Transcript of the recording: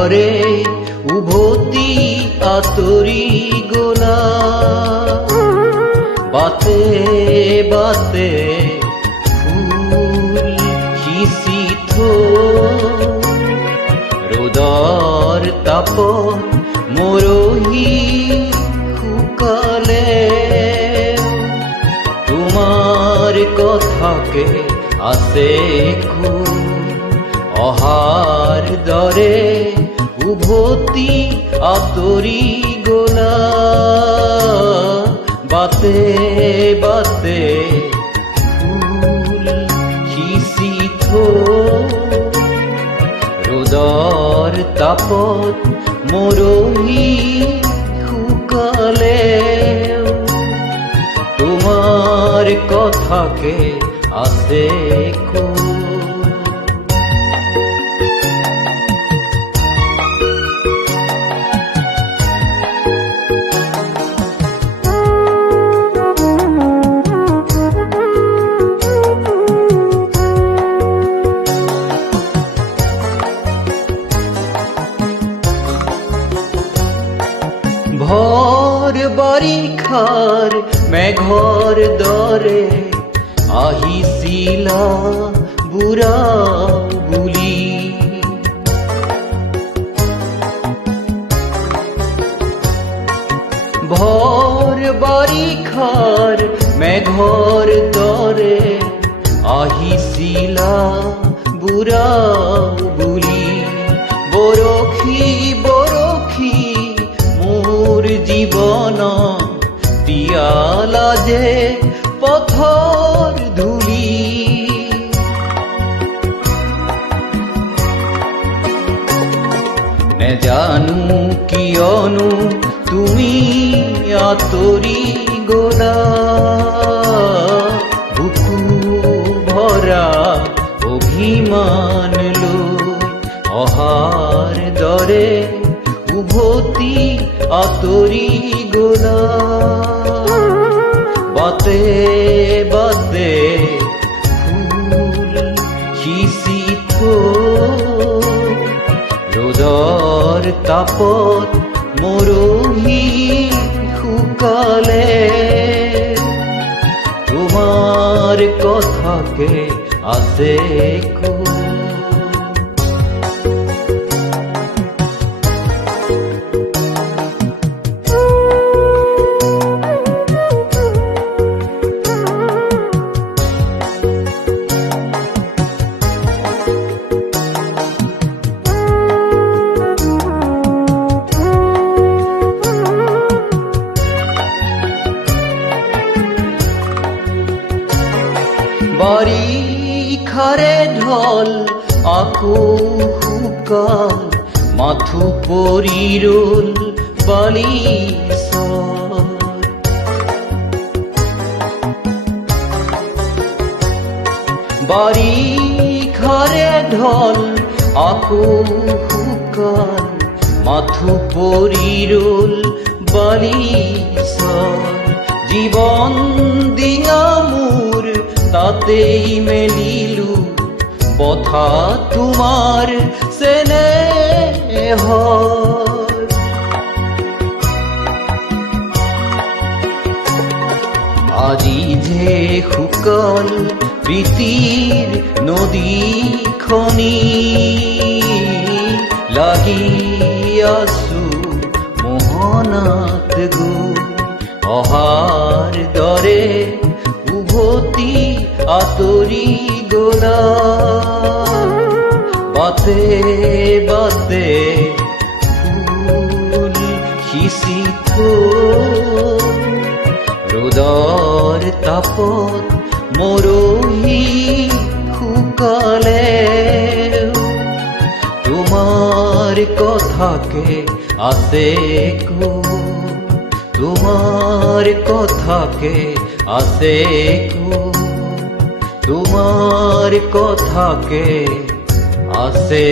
দৰে উভতি আঁতৰি গলা। বাটে বাটে ফুল সিঁচি থৈ ৰ'দৰ তাপত মৰহি শুকালে। তোমাৰ কথাকে আছে অহাৰ দৰে উভতি আঁতৰি গলা। বাটে বাটে ফুল সিঁচি থৈ ৰ'দৰ তাপত মৰহি শুকালে। তোমাৰ কথাকে আছে ভৰ বাৰিষাৰ মেঘৰ দৰে আহিছিলা বুঢ়া বুলি। ভৰ বাৰিষাৰ মেঘৰ দৰে আহিছিলা বুঢ়া বুলি। বৰশী বৰশী মোৰ জীৱন তিয়ালা যে পথৰ ধূলি। নেজানো কিয়নো তুমি আঁতৰি গলা। বুকু ভৰা অভিমান লৈ অহাৰ দৰে উভতি আঁতৰি গলা। বাটে বাটে ফুল সিঁচি থৈ ৰ'দৰ তাপত মৰহি শুকালে। তোমাৰ কথাকে আছে বাৰিষাৰে ঢল আকৌ শুকাল। মাথো পৰি ৰল বালিচৰ। বাৰিষাৰে ঢল আকৌ শুকাল। মাথো পৰি ৰল বালিচৰ। জীৱন দিয়া মোৰ তাতেই মেলিলো বথা তোমাৰ চেনেহৰ। আজি যে শুকাল প্ৰীতিৰ নদীখনি। লাগি আছো মোহনাত গৈ অহাৰ দৰে উভতি আঁতৰি গলা। বাটে বাটে ফুল সিঁচি থৈ ৰ'দৰ তাপত মৰহি শুকালে। তোমাৰ কথাকে আছে তোমাৰ কথাকে আছে তোমাৰ কথাকে আছে।